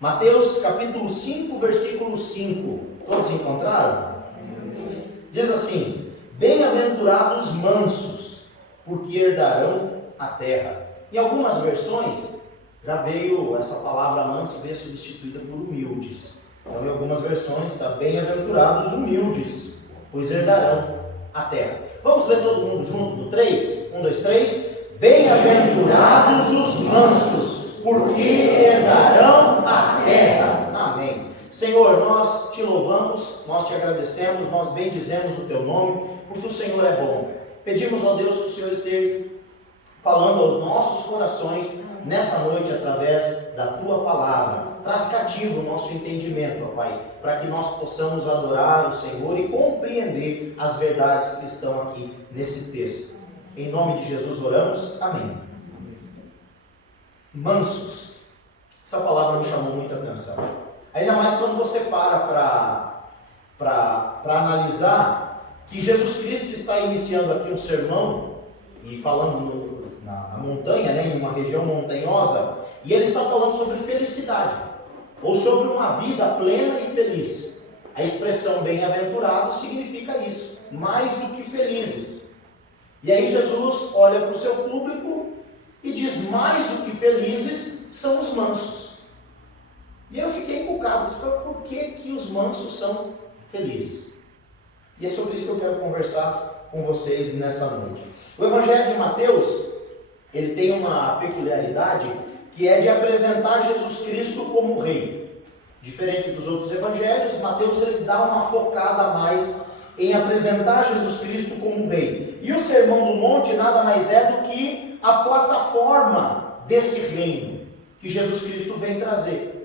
Mateus capítulo 5, versículo 5. Todos encontraram? Diz assim: bem-aventurados os mansos, porque herdarão a terra. Em algumas versões, já veio essa palavra manso, veio substituída por humildes. Então, em algumas versões está bem-aventurados os humildes, pois herdarão a terra. Vamos ler todo mundo junto no 3? 1, 2, 3. Bem-aventurados os mansos, porque herdarão a terra. Amém. Senhor, nós te louvamos, nós te agradecemos, nós bendizemos o teu nome, porque o Senhor é bom. Pedimos, ó Deus, que o Senhor esteja falando aos nossos corações nessa noite através da tua palavra. Traz cativo o nosso entendimento, ó Pai, para que nós possamos adorar o Senhor e compreender as verdades que estão aqui nesse texto. Em nome de Jesus oramos, amém. Mansos. Essa palavra me chamou muita atenção. Ainda mais quando você para analisar que Jesus Cristo está iniciando aqui um sermão e falando na montanha, né, em uma região montanhosa, e ele está falando sobre felicidade, ou sobre uma vida plena e feliz. A expressão bem-aventurado significa isso, mais do que felizes. E aí Jesus olha para o seu público e diz: mais do que felizes são os mansos. E eu fiquei encucado, por que os mansos são felizes? E é sobre isso que eu quero conversar com vocês nessa noite. O Evangelho de Mateus, ele tem uma peculiaridade, que é de apresentar Jesus Cristo como rei. Diferente dos outros evangelhos, Mateus ele dá uma focada a mais em apresentar Jesus Cristo como rei. E o Sermão do Monte nada mais é do que a plataforma desse reino que Jesus Cristo vem trazer.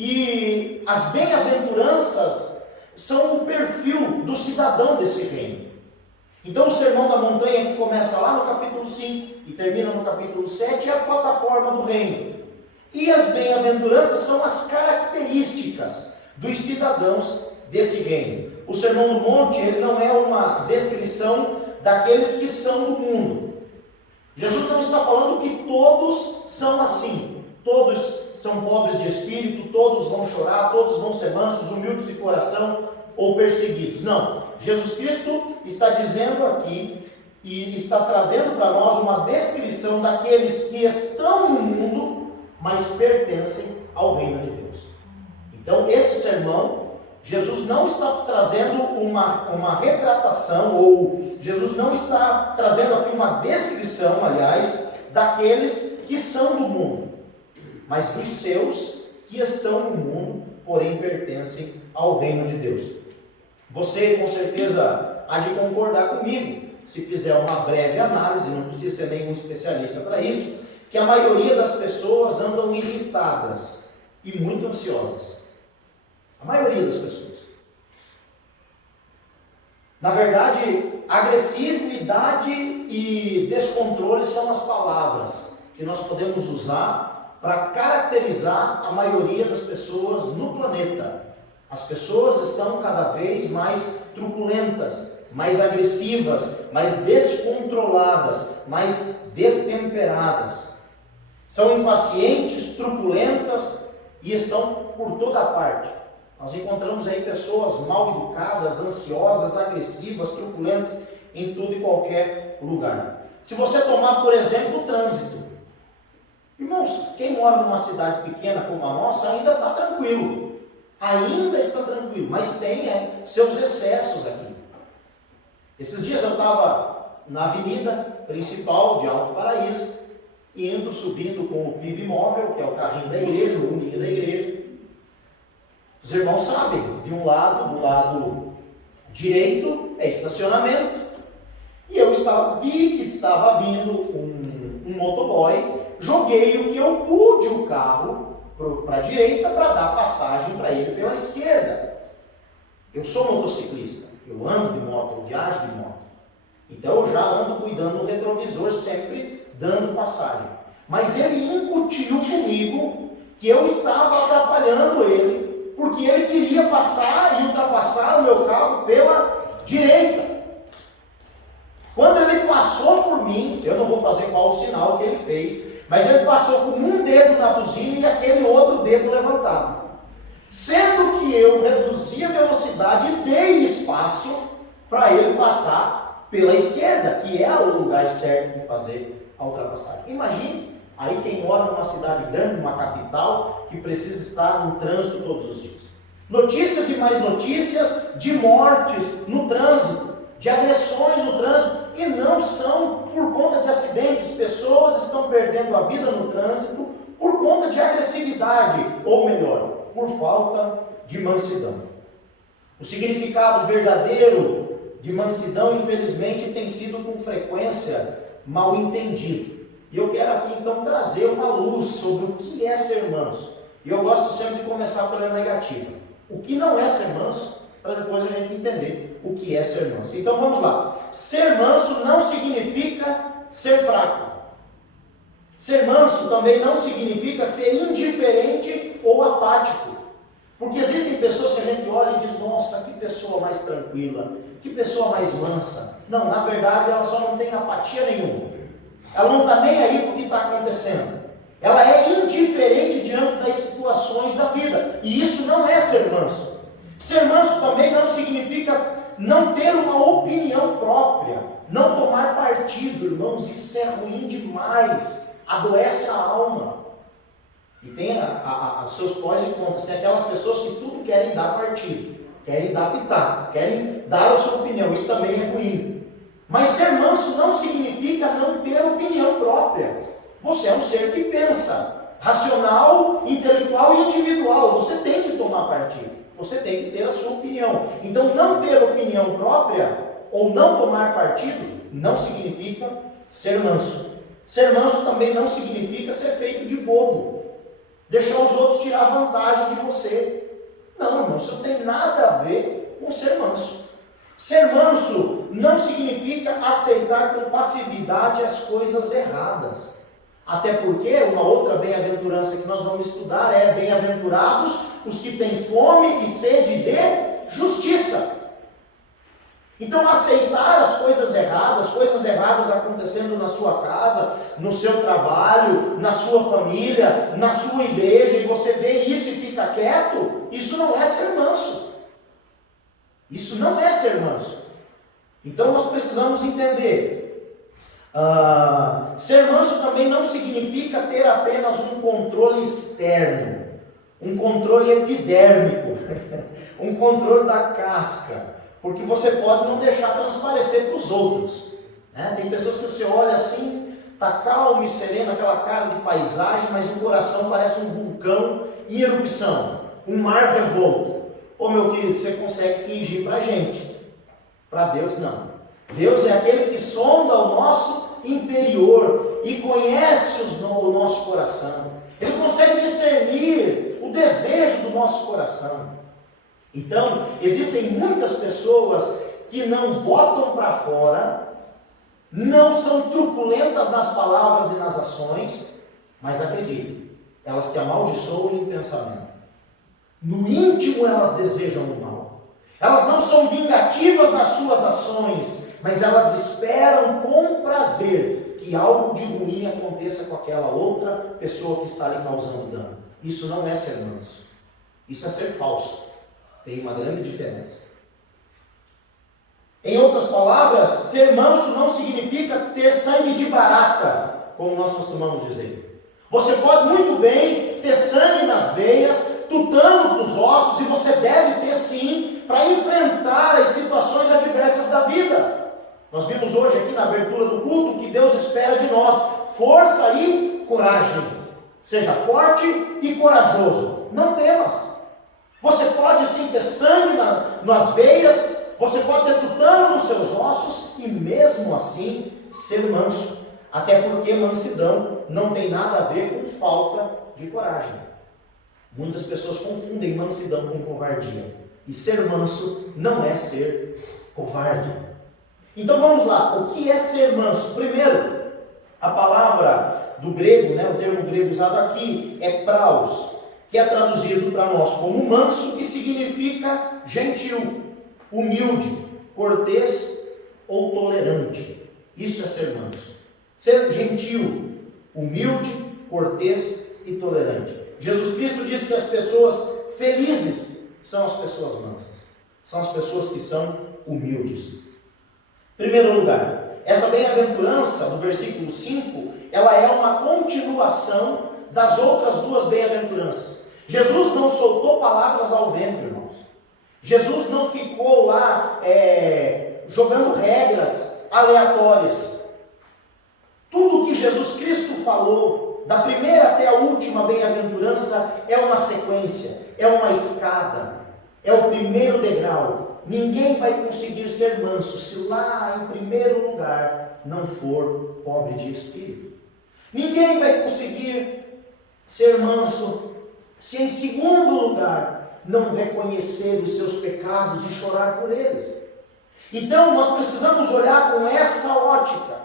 E as bem-aventuranças são o perfil do cidadão desse reino. Então o Sermão da Montanha, que começa lá no capítulo 5 e termina no capítulo 7, é a plataforma do reino. E as bem-aventuranças são as características dos cidadãos desse reino. O Sermão do Monte ele não é uma descrição daqueles que são do mundo. Jesus não está falando que todos são assim, todos são pobres de espírito, todos vão chorar, todos vão ser mansos, humildes de coração ou perseguidos. Não, Jesus Cristo está dizendo aqui e está trazendo para nós uma descrição daqueles que estão no mundo, mas pertencem ao reino de Deus. Então esse sermão, Jesus não está trazendo uma retratação, ou Jesus não está trazendo aqui uma descrição, aliás, daqueles que são do mundo, mas dos seus que estão no mundo, porém pertencem ao reino de Deus. Você com certeza há de concordar comigo, se fizer uma breve análise, não precisa ser nenhum especialista para isso, que a maioria das pessoas andam irritadas e muito ansiosas. A maioria das pessoas. Na verdade, agressividade e descontrole são as palavras que nós podemos usar para caracterizar a maioria das pessoas no planeta. As pessoas estão cada vez mais truculentas, mais agressivas, mais descontroladas, mais destemperadas. São impacientes, truculentas e estão por toda parte. Nós encontramos aí pessoas mal educadas, ansiosas, agressivas, truculentas em tudo e qualquer lugar. Se você tomar, por exemplo, o trânsito. Irmãos, quem mora numa cidade pequena como a nossa ainda está tranquilo. Ainda está tranquilo, mas tem seus excessos aqui. Esses dias eu estava na avenida principal de Alto Paraíso, subindo com o PIB móvel, que é o carrinho da igreja, o uninho da igreja. Os irmãos sabem, do lado direito é estacionamento, e eu vi que estava vindo um motoboy, joguei o que eu pude o carro para a direita para dar passagem para ele pela esquerda. Eu sou motociclista, eu ando de moto, eu viajo de moto, então eu já ando cuidando do retrovisor, sempre dando passagem. Mas ele incutiu comigo que eu estava atrapalhando ele, porque ele queria passar e ultrapassar o meu carro pela direita. Quando ele passou por mim, eu não vou fazer qual o sinal que ele fez, mas ele passou com um dedo na buzina e aquele outro dedo levantado. Sendo que eu reduzi a velocidade e dei espaço para ele passar pela esquerda, que é o lugar certo de fazer a ultrapassagem. Imagine aí quem mora numa cidade grande, numa capital, que precisa estar no trânsito todos os dias. Notícias e mais notícias de mortes no trânsito, de agressões no trânsito, e não são por conta de acidentes. Pessoas estão perdendo a vida no trânsito por conta de agressividade, ou melhor, por falta de mansidão. O significado verdadeiro de mansidão, infelizmente, tem sido com frequência mal entendido. E eu quero aqui então trazer uma luz sobre o que é ser manso. E eu gosto sempre de começar pela negativa. O que não é ser manso, para depois a gente entender o que é ser manso. Então vamos lá. Ser manso não significa ser fraco. Ser manso também não significa ser indiferente ou apático. Porque existem pessoas que a gente olha e diz, nossa, que pessoa mais tranquila, que pessoa mais mansa. Não, na verdade ela só não tem apatia nenhuma. Ela não está nem aí para o que está acontecendo. Ela é indiferente diante das situações da vida. E isso não é ser manso. Ser manso também não significa não ter uma opinião própria, não tomar partido, irmãos. Isso é ruim demais. Adoece a alma. E tem os seus pós e contras. Tem aquelas pessoas que tudo querem dar partido, querem dar pitaco, querem dar a sua opinião. Isso também é ruim. Mas ser manso não significa não ter opinião própria. Você é um ser que pensa, racional, intelectual e individual. Você tem que tomar partido, você tem que ter a sua opinião. Então não ter opinião própria ou não tomar partido não significa ser manso. Ser manso também não significa ser feito de bobo, deixar os outros tirar vantagem de você. Não, irmão, isso não tem nada a ver com ser manso. Ser manso não significa aceitar com passividade as coisas erradas. Até porque uma outra bem-aventurança que nós vamos estudar é: bem-aventurados os que têm fome e sede de justiça. Então aceitar as coisas erradas acontecendo na sua casa, no seu trabalho, na sua família, na sua igreja, e você vê isso e fica quieto, isso não é ser manso. Isso não é ser manso. Então nós precisamos entender. Ser manso também não significa ter apenas um controle externo, um controle epidérmico, um controle da casca, porque você pode não deixar transparecer para os outros, né? Tem pessoas que você olha assim, está calmo e sereno, aquela cara de paisagem, mas o coração parece um vulcão em erupção, um mar revolto. Ô meu querido, você consegue fingir para a gente, para Deus não. Deus é aquele que sonda o nosso interior e conhece o nosso coração. Ele consegue discernir o desejo do nosso coração. Então, existem muitas pessoas que não botam para fora, não são truculentas nas palavras e nas ações, mas acreditem, elas te amaldiçoam em pensamento. No íntimo elas desejam o mal. Elas não são vingativas nas suas ações, mas elas esperam com prazer que algo de ruim aconteça com aquela outra pessoa que está lhe causando dano. Isso não é ser manso. Isso é ser falso. Tem uma grande diferença. Em outras palavras, ser manso não significa ter sangue de barata, como nós costumamos dizer. Você pode muito bem ter sangue nas veias, tutanos nos ossos, e você deve ter sim, para enfrentar as situações adversas da vida. Nós vimos hoje aqui na abertura do culto que Deus espera de nós força e coragem. Seja forte e corajoso. Não temas. Você pode sim ter sangue nas veias, você pode ter tutano nos seus ossos e mesmo assim ser manso. Até porque mansidão não tem nada a ver com falta de coragem. Muitas pessoas confundem mansidão com covardia. E ser manso não é ser covarde. Então vamos lá, o que é ser manso? Primeiro, a palavra do grego, o termo grego usado aqui é praus, que é traduzido para nós como manso, que significa gentil, humilde, cortês ou tolerante. Isso é ser manso. Ser gentil, humilde, cortês e tolerante. Jesus Cristo diz que as pessoas felizes são as pessoas mansas, são as pessoas que são humildes. Em primeiro lugar, essa bem-aventurança do versículo 5, ela é uma continuação das outras duas bem-aventuranças. Jesus não soltou palavras ao vento, irmãos. Jesus não ficou lá jogando regras aleatórias. Tudo que Jesus Cristo falou, da primeira até a última bem-aventurança, é uma sequência, é uma escada, é o primeiro degrau. Ninguém vai conseguir ser manso se lá em primeiro lugar não for pobre de espírito. Ninguém vai conseguir ser manso se em segundo lugar não reconhecer os seus pecados e chorar por eles. Então nós precisamos olhar com essa ótica.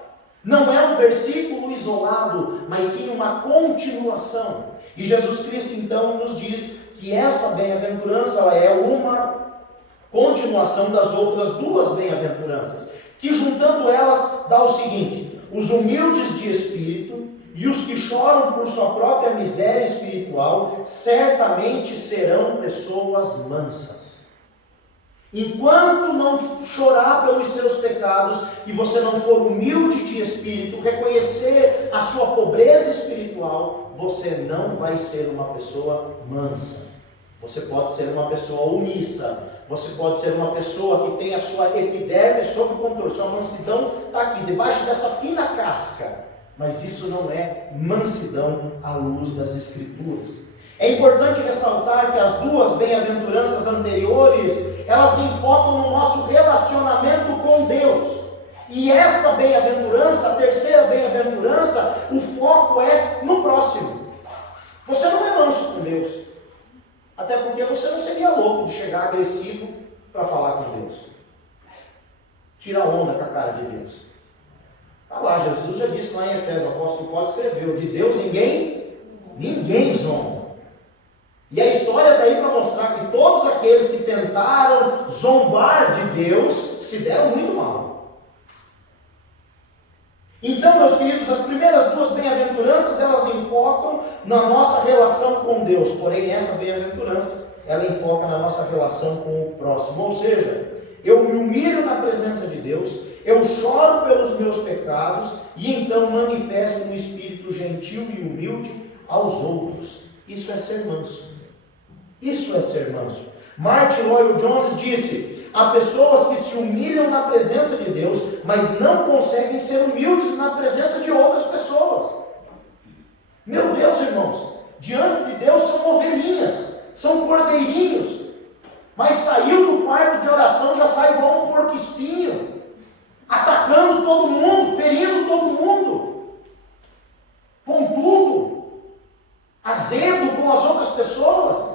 Não é um versículo isolado, mas sim uma continuação. E Jesus Cristo então nos diz que essa bem-aventurança ela é uma continuação das outras duas bem-aventuranças, que juntando elas dá o seguinte: os humildes de espírito e os que choram por sua própria miséria espiritual certamente serão pessoas mansas. Enquanto não chorar pelos seus pecados e você não for humilde de espírito, reconhecer a sua pobreza espiritual, você não vai ser uma pessoa mansa. Você pode ser uma pessoa omissa. Você pode ser uma pessoa que tem a sua epiderme sob controle. Sua mansidão está aqui, debaixo dessa fina casca. Mas isso não é mansidão à luz das Escrituras. É importante ressaltar que as duas bem-aventuranças anteriores, elas enfocam no nosso relacionamento com Deus. E essa bem-aventurança, a terceira bem-aventurança, o foco é no próximo. Você não é manso com Deus. Até porque você não seria louco de chegar agressivo para falar com Deus. Tira onda com a cara de Deus. Está lá, Jesus já disse lá em Efésios, o apóstolo Paulo escreveu: de Deus ninguém zomba. E a história está aí para mostrar que todos aqueles que tentaram zombar de Deus se deram muito mal. Então, meus queridos, as primeiras duas bem-aventuranças, elas enfocam na nossa relação com Deus. Porém, essa bem-aventurança, ela enfoca na nossa relação com o próximo. Ou seja, eu me humilho na presença de Deus, eu choro pelos meus pecados e então manifesto um espírito gentil e humilde aos outros. Isso é ser manso. Isso é ser manso. Martin Lloyd-Jones disse: há pessoas que se humilham na presença de Deus, mas não conseguem ser humildes na presença de outras pessoas. Meu Deus, irmãos, diante de Deus são ovelhinhas, são cordeirinhos, mas saiu do quarto de oração, já sai igual um porco-espinho, atacando todo mundo, ferindo todo mundo, pontudo, azedo com as outras pessoas.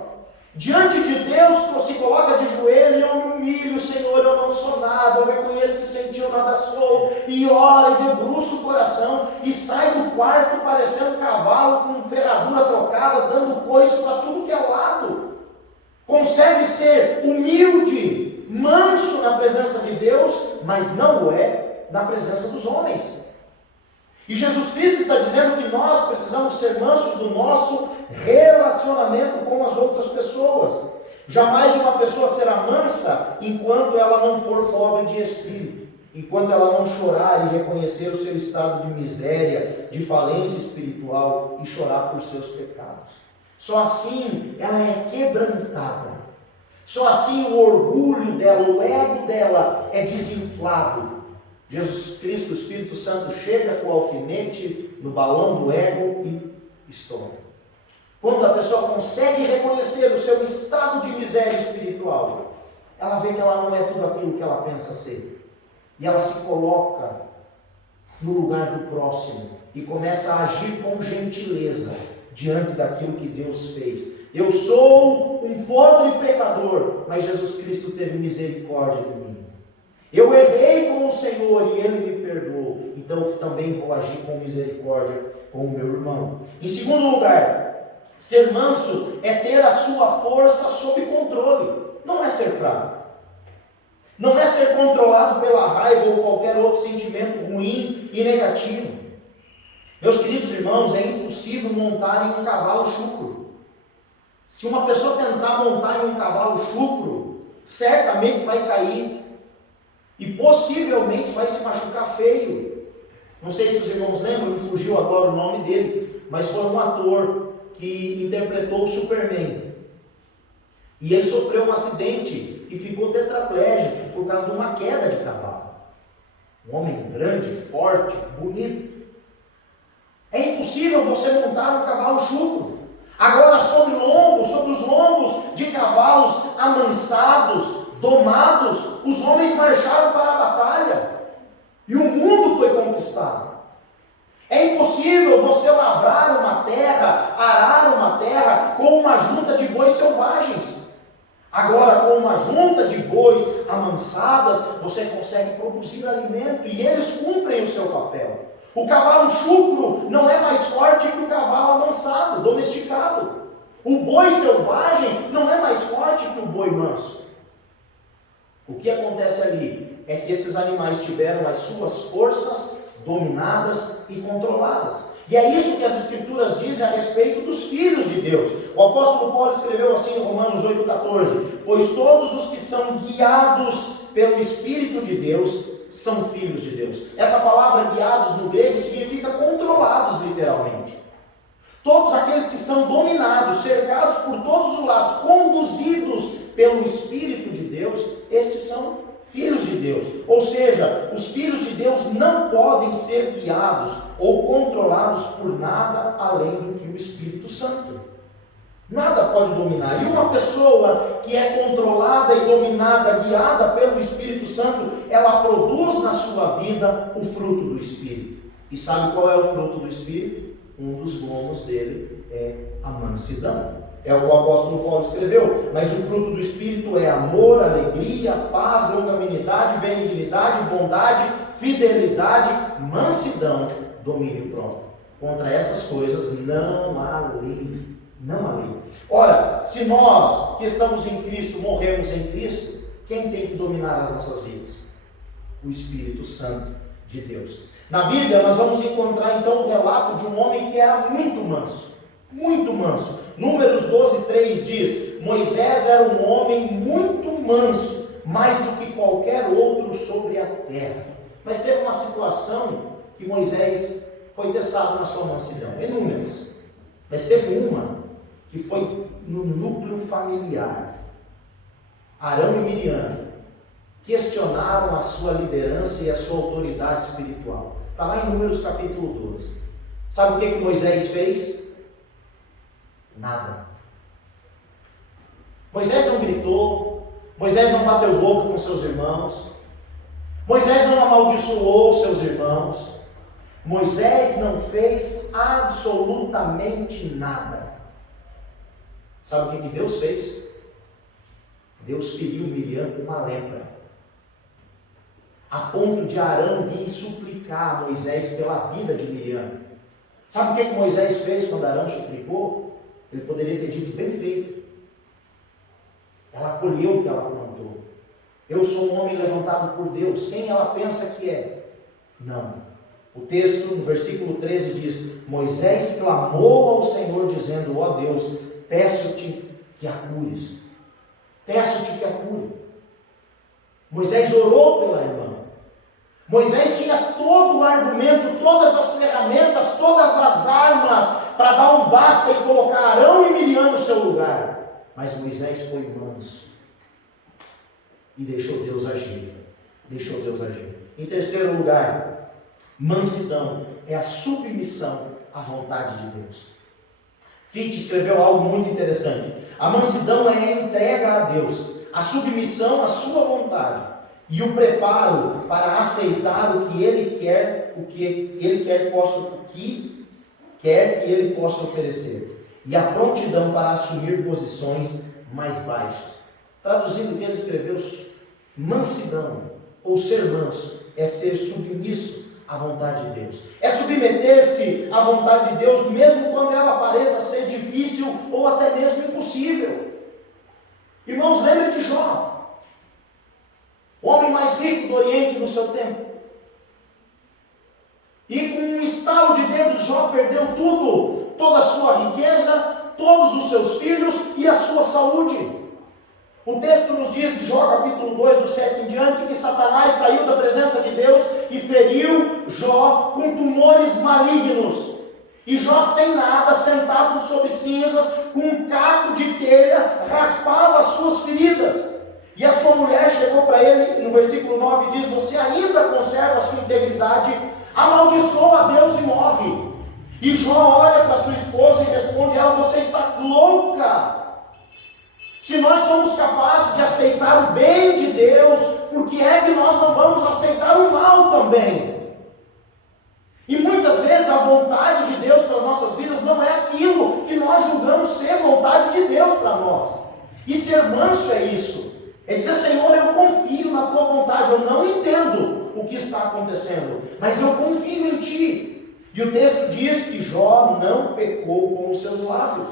Diante de Deus, se coloca de joelho: eu me humilho, Senhor, eu não sou nada, eu reconheço que sem ti eu nada sou, e ora, e debruça o coração, e sai do quarto parecendo um cavalo com ferradura trocada, dando coice para tudo que é lado. Consegue ser humilde, manso na presença de Deus, mas não o é na presença dos homens. E Jesus Cristo está dizendo que nós precisamos ser mansos do nosso relacionamento com as outras pessoas. Jamais uma pessoa será mansa enquanto ela não for pobre de espírito, enquanto ela não chorar e reconhecer o seu estado de miséria, de falência espiritual e chorar por seus pecados. Só assim ela é quebrantada. Só assim o orgulho dela, o ego dela é desinflado. Jesus Cristo, o Espírito Santo, chega com o alfinete no balão do ego e estoura. Quando a pessoa consegue reconhecer o seu estado de miséria espiritual, ela vê que ela não é tudo aquilo que ela pensa ser. E ela se coloca no lugar do próximo e começa a agir com gentileza diante daquilo que Deus fez. Eu sou um pobre pecador, mas Jesus Cristo teve misericórdia de mim. Eu errei com o Senhor e Ele me perdoou, então eu também vou agir com misericórdia com o meu irmão. Em segundo lugar, ser manso é ter a sua força sob controle, não é ser fraco. Não é ser controlado pela raiva ou qualquer outro sentimento ruim e negativo. Meus queridos irmãos, é impossível montar em um cavalo chucro. Se uma pessoa tentar montar em um cavalo chucro, certamente vai cair e possivelmente vai se machucar feio. Não sei se os irmãos lembram, me fugiu agora o nome dele, mas foi um ator que interpretou o Superman. E ele sofreu um acidente e ficou tetraplégico por causa de uma queda de cavalo. Um homem grande, forte, bonito. É impossível você montar um cavalo chucro. Agora, sobre os lombos de cavalos amansados, domados, os homens marcharam para a batalha. E o mundo foi conquistado. É impossível você lavrar uma terra, arar uma terra com uma junta de bois selvagens. Agora, com uma junta de bois amansadas, você consegue produzir alimento e eles cumprem o seu papel. O cavalo chucro não é mais forte que o cavalo amansado, domesticado. O boi selvagem não é mais forte que o boi manso. O que acontece ali é que esses animais tiveram as suas forças dominadas e controladas. E é isso que as Escrituras dizem a respeito dos filhos de Deus. O apóstolo Paulo escreveu assim em Romanos 8,14: pois todos os que são guiados pelo Espírito de Deus são filhos de Deus. Essa palavra guiados no grego significa controlados, literalmente. Todos aqueles que são dominados, cercados por todos os lados, conduzidos pelo Espírito de Deus, estes são filhos de Deus. Ou seja, os filhos de Deus não podem ser guiados ou controlados por nada além do que o Espírito Santo. Nada pode dominar. E uma pessoa que é controlada e dominada, guiada pelo Espírito Santo, ela produz na sua vida o fruto do Espírito. E sabe qual é o fruto do Espírito? Um dos gomos dele é a mansidão. É o que o apóstolo Paulo escreveu. Mas o fruto do Espírito é amor, alegria, paz, longanimidade, benignidade, bondade, fidelidade, mansidão, domínio próprio. Contra essas coisas não há lei. Não há lei. Ora, se nós que estamos em Cristo morremos em Cristo, quem tem que dominar as nossas vidas? O Espírito Santo de Deus. Na Bíblia nós vamos encontrar então o relato de um homem que era muito manso. Muito manso. Números 12:3 diz: Moisés era um homem muito manso, mais do que qualquer outro sobre a terra. Mas teve uma situação que Moisés foi testado na sua mansidão. Inúmeras. Mas teve uma que foi no núcleo familiar. Arão e Miriam questionaram a sua liderança e a sua autoridade espiritual. Está lá em Números capítulo 12. Sabe o que Moisés fez? Nada. Moisés não gritou, Moisés não bateu boca com seus irmãos, Moisés não amaldiçoou seus irmãos, Moisés não fez absolutamente nada. Sabe o que Deus fez? Deus feriu Miriam com uma lepra, a ponto de Arão vir suplicar a Moisés pela vida de Miriam. Sabe o que Moisés fez quando Arão suplicou? Ele poderia ter dito: bem feito. Ela colheu o que ela plantou. Eu sou um homem levantado por Deus. Quem ela pensa que é? Não. O texto, no versículo 13, diz: Moisés clamou ao Senhor, dizendo: ó Deus, peço-te que a cures. Peço-te que a cure. Moisés orou pela irmã. Moisés tinha todo o argumento, todas as ferramentas, todas as armas para dar um basta e colocar Arão e Miriam no seu lugar. Mas Moisés foi manso e deixou Deus agir. Deixou Deus agir. Em terceiro lugar, mansidão é a submissão à vontade de Deus. Fichte escreveu algo muito interessante. A mansidão é a entrega a Deus, a submissão à sua vontade e o preparo para aceitar o que Ele quer, que Ele possa oferecer, e a prontidão para assumir posições mais baixas. Traduzindo o que ele escreveu, mansidão ou ser manso é ser submisso à vontade de Deus. É submeter-se à vontade de Deus, mesmo quando ela pareça ser difícil ou até mesmo impossível. Irmãos, lembre de Jó, o homem mais rico do Oriente no seu tempo. E com um estalo de dedos, Jó perdeu tudo, toda a sua riqueza, todos os seus filhos e a saúde. O texto nos diz de Jó, capítulo 2, do 7 em diante, que Satanás saiu da presença de Deus e feriu Jó com tumores malignos. E Jó, sem nada, sentado sob cinzas, com um caco de telha, raspava as suas feridas. E a sua mulher chegou para ele, no versículo 9, diz: você ainda conserva a sua integridade, amaldiçoa a Deus e morre. E Jó olha para sua esposa e responde a ela: você está louca. Se nós somos capazes de aceitar o bem de Deus, por que é que nós não vamos aceitar o mal também? E muitas vezes a vontade de Deus para as nossas vidas não é aquilo que nós julgamos ser vontade de Deus para nós. E ser manso é isso. É dizer: Senhor, eu confio na tua vontade, eu não entendo o que está acontecendo, mas eu confio em ti. E o texto diz que Jó não pecou com os seus lábios.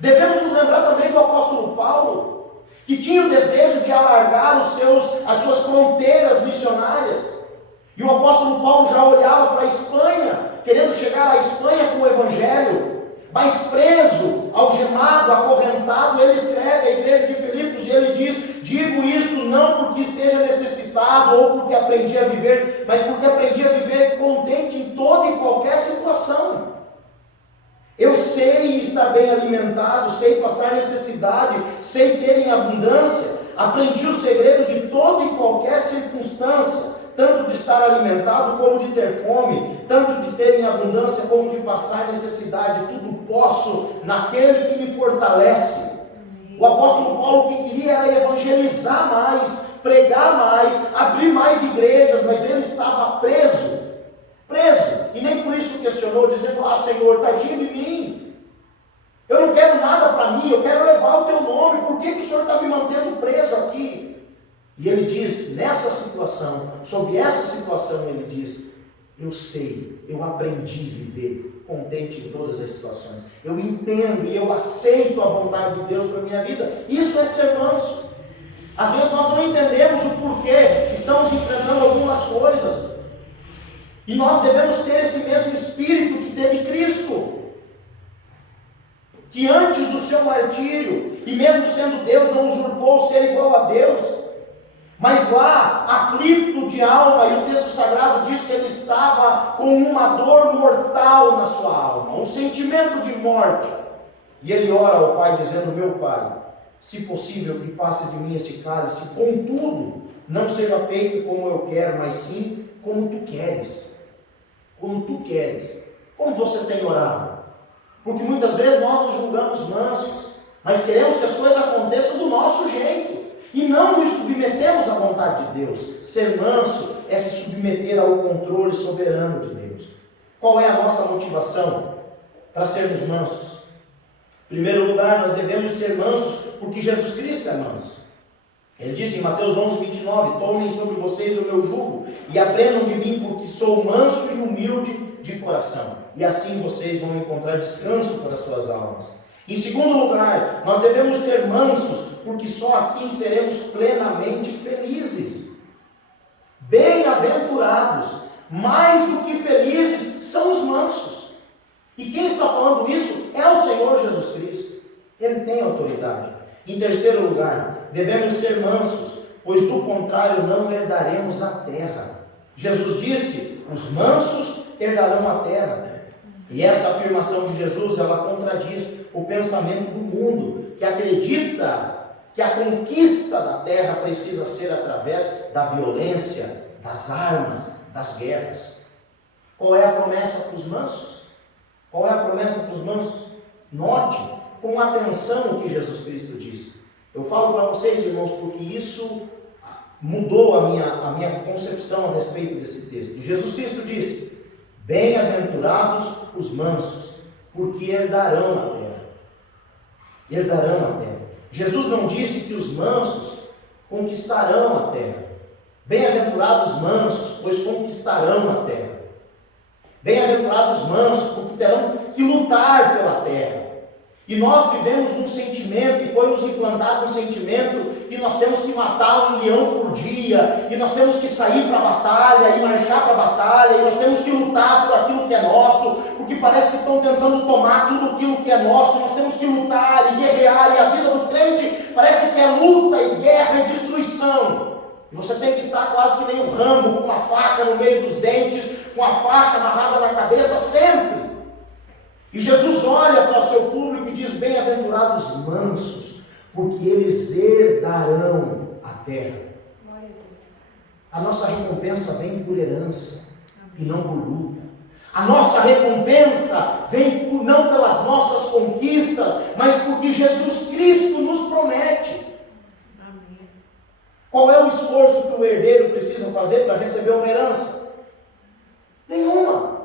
Devemos nos lembrar também do apóstolo Paulo, que tinha o desejo de alargar as suas fronteiras missionárias. E o apóstolo Paulo já olhava para a Espanha, querendo chegar à Espanha com o Evangelho, mas preso, algemado, acorrentado, ele escreve à igreja de Filipos e ele diz: digo isto não porque esteja necessitado ou porque aprendi a viver, mas porque aprendi a viver contente em toda e qualquer situação. Eu sei estar bem alimentado, sei passar necessidade, sei ter em abundância, aprendi o segredo de toda e qualquer circunstância, tanto de estar alimentado como de ter fome, tanto de ter em abundância como de passar necessidade. Tudo posso naquele que me fortalece. O apóstolo Paulo, o que queria era evangelizar mais, pregar mais, abrir mais igrejas, mas ele estava preso, e nem por isso questionou, dizendo: ah, Senhor, tadinho de mim, eu não quero nada para mim, eu quero levar o teu nome, por que o Senhor está me mantendo preso aqui? E ele diz, nessa situação, sob essa situação, ele diz: eu sei, eu aprendi a viver contente em todas as situações, eu entendo e eu aceito a vontade de Deus para a minha vida. Isso é ser manso. Às vezes nós não entendemos o porquê estamos enfrentando algumas coisas, e nós devemos ter esse mesmo espírito que teve Cristo, que antes do seu martírio, e mesmo sendo Deus, não usurpou ser igual a Deus, mas lá, aflito de alma, e o texto sagrado diz que ele estava com uma dor mortal na sua alma, um sentimento de morte, e ele ora ao Pai dizendo: meu Pai, se possível que passe de mim esse cálice, contudo, não seja feito como eu quero, mas sim como tu queres. Como tu queres. Como você tem orado? Porque muitas vezes nós nos julgamos mansos, mas queremos que as coisas aconteçam do nosso jeito, e não nos submetemos à vontade de Deus. Ser manso é se submeter ao controle soberano de Deus. Qual é a nossa motivação para sermos mansos? Em primeiro lugar, nós devemos ser mansos porque Jesus Cristo é manso. Ele disse em Mateus 11:29, tomem sobre vocês o meu jugo e aprendam de mim, porque sou manso e humilde de coração, e assim vocês vão encontrar descanso para as suas almas. Em segundo lugar, nós devemos ser mansos, porque só assim seremos plenamente felizes. Bem-aventurados, mais do que felizes, são os mansos. E quem está falando isso é o Senhor Jesus Cristo. Ele tem autoridade. Em terceiro lugar, devemos ser mansos, pois do contrário não herdaremos a terra. Jesus disse: os mansos herdarão a terra. E essa afirmação de Jesus, ela contradiz o pensamento do mundo, que acredita que a conquista da terra precisa ser através da violência, das armas, das guerras. Qual é a promessa para os mansos? Qual é a promessa para os mansos? Note com atenção o que Jesus Cristo disse. Eu falo para vocês, irmãos, porque isso mudou a minha concepção a respeito desse texto. Jesus Cristo disse: bem-aventurados os mansos, porque herdarão a terra. Herdarão a terra. Jesus não disse que os mansos conquistarão a terra. Bem-aventurados os mansos, pois conquistarão a terra. Bem-aventurados os mansos, porque terão que lutar pela terra. E nós vivemos num sentimento, e foi nos implantado um sentimento, que nós temos que matar um leão por dia, e nós temos que sair para a batalha, e marchar para a batalha, e nós temos que lutar por aquilo que é nosso, porque parece que estão tentando tomar tudo aquilo que é nosso, nós temos que lutar e guerrear, e a vida do crente luta e guerra e destruição. E você tem que estar quase que nem um Rambo, com uma faca no meio dos dentes, com a faixa amarrada na cabeça, sempre. E Jesus olha para o seu público e diz: bem-aventurados os mansos, porque eles herdarão a terra. A nossa recompensa vem por herança e não por luta. A nossa recompensa vem não pelas nossas conquistas, mas porque Jesus Cristo nos promete. Amém. Qual é o esforço que o herdeiro precisa fazer para receber uma herança? Nenhuma.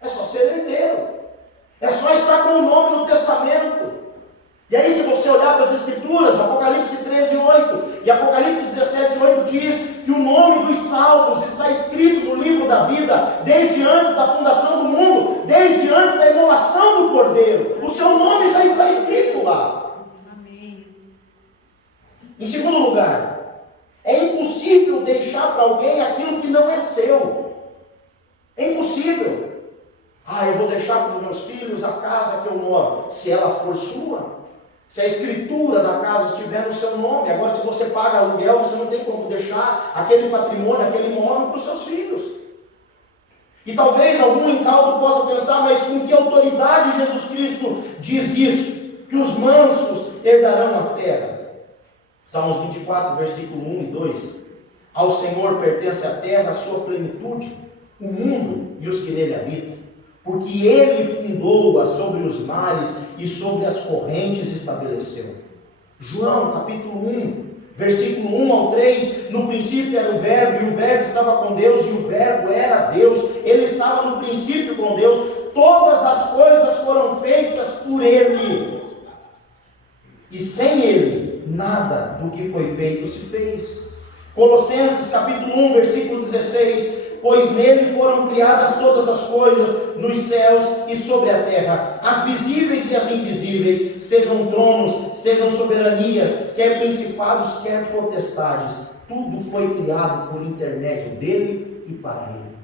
É só ser herdeiro. É só estar com o nome no testamento. E aí, se você olhar para as Escrituras, Apocalipse 13:8 e Apocalipse 17:8 diz que o nome dos salvos está escrito no livro da vida desde antes da fundação do mundo, desde antes da imolação do Cordeiro. O seu nome já está escrito lá. Amém. Em segundo lugar, é impossível deixar para alguém aquilo que não é seu. É impossível. Eu vou deixar para os meus filhos a casa que eu moro, se ela for sua. Se a escritura da casa estiver no seu nome. Agora, se você paga aluguel, você não tem como deixar aquele patrimônio, aquele imóvel para os seus filhos. E talvez algum incauto possa pensar: mas com que autoridade Jesus Cristo diz isso? Que os mansos herdarão a terra. Salmos 24, versículo 1 e 2. Ao Senhor pertence a terra, a sua plenitude, o mundo e os que nele habitam. Porque Ele fundou-a sobre os mares e sobre as correntes estabeleceu. João capítulo 1, versículo 1 ao 3, no princípio era o Verbo, e o Verbo estava com Deus, e o Verbo era Deus, Ele estava no princípio com Deus, todas as coisas foram feitas por Ele, e sem Ele, nada do que foi feito se fez. Colossenses capítulo 1, versículo 16, pois nele foram criadas todas as coisas, nos céus e sobre a terra, as visíveis e as invisíveis, sejam tronos, sejam soberanias, quer principados, quer potestades, tudo foi criado por intermédio dele e para ele.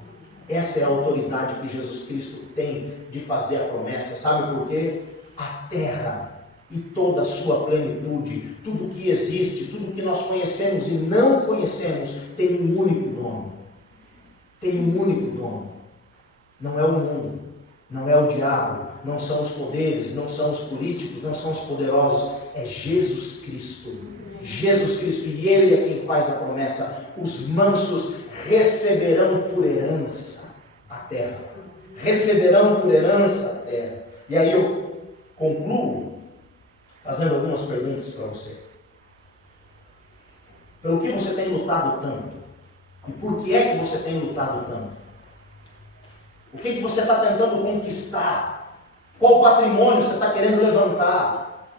Essa é a autoridade que Jesus Cristo tem de fazer a promessa. Sabe por quê? A terra e toda a sua plenitude, tudo que existe, tudo que nós conhecemos e não conhecemos, tem um único nome. Tem um único dono. Não é o mundo, não é o diabo, não são os poderes, não são os políticos, não são os poderosos, é Jesus Cristo. Jesus Cristo, e Ele é quem faz a promessa: os mansos receberão por herança a terra. Receberão por herança a terra. E aí eu concluo fazendo algumas perguntas para você. Pelo que você tem lutado tanto? E por que é que você tem lutado tanto? O que você está tentando conquistar? Qual patrimônio você está querendo levantar?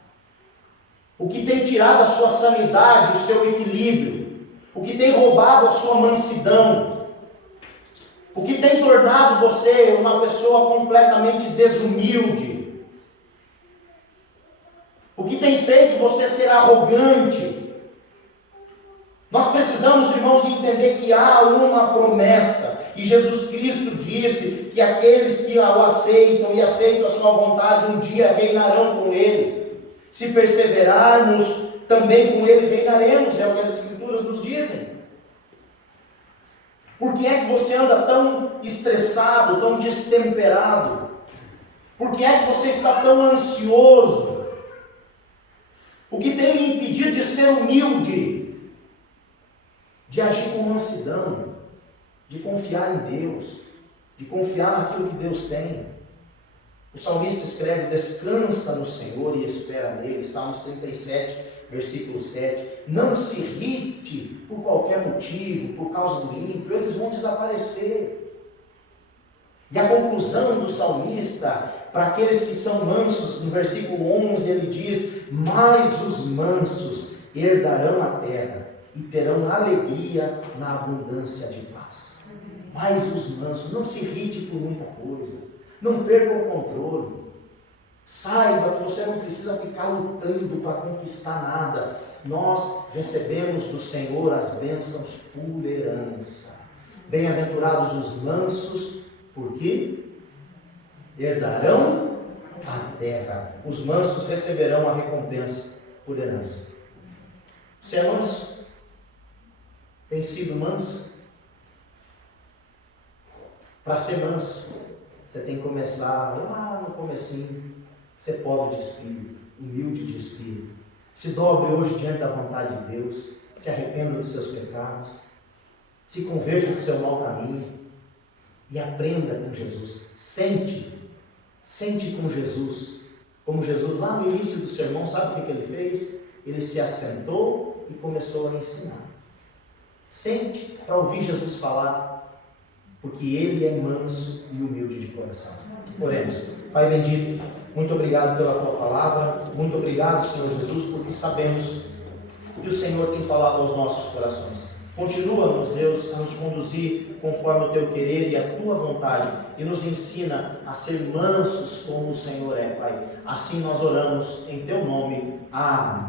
O que tem tirado a sua sanidade, o seu equilíbrio? O que tem roubado a sua mansidão? O que tem tornado você uma pessoa completamente desumilde? O que tem feito você ser arrogante? Nós precisamos, irmãos, entender que há uma promessa, e Jesus Cristo disse que aqueles que o aceitam e aceitam a sua vontade, um dia reinarão com Ele. Se perseverarmos, também com Ele reinaremos, é o que as Escrituras nos dizem. Por que é que você anda tão estressado, tão destemperado? Por que é que você está tão ansioso? O que tem lhe impedido de ser humilde? De agir com mansidão, de confiar em Deus, de confiar naquilo que Deus tem. O salmista escreve: descansa no Senhor e espera nele. Salmos 37, versículo 7. Não se irrite por qualquer motivo, por causa do ímpio, eles vão desaparecer. E a conclusão do salmista, para aqueles que são mansos, no versículo 11 ele diz: mas os mansos herdarão a terra e terão alegria na abundância de paz. Mas os mansos, não se irrite por muita coisa, não perca o controle, saiba que você não precisa ficar lutando para conquistar nada. Nós recebemos do Senhor as bênçãos por herança. Bem-aventurados os mansos, porque herdarão a terra. Os mansos receberão a recompensa por herança. Você é manso? Tem sido manso? Para ser manso, você tem que começar lá no comecinho, ser pobre de espírito, humilde de espírito. Se dobre hoje diante da vontade de Deus, se arrependa dos seus pecados, se converta do seu mau caminho e aprenda com Jesus. Sente com Jesus. Como Jesus lá no início do sermão, sabe o que ele fez? Ele se assentou e começou a ensinar. Sente para ouvir Jesus falar, porque ele é manso e humilde de coração. Oremos. Pai bendito, muito obrigado pela tua palavra, muito obrigado, Senhor Jesus, porque sabemos que o Senhor tem falado aos nossos corações. Continua-nos, Deus, a nos conduzir conforme o teu querer e a tua vontade, e nos ensina a ser mansos como o Senhor é, Pai. Assim nós oramos em teu nome. Amém.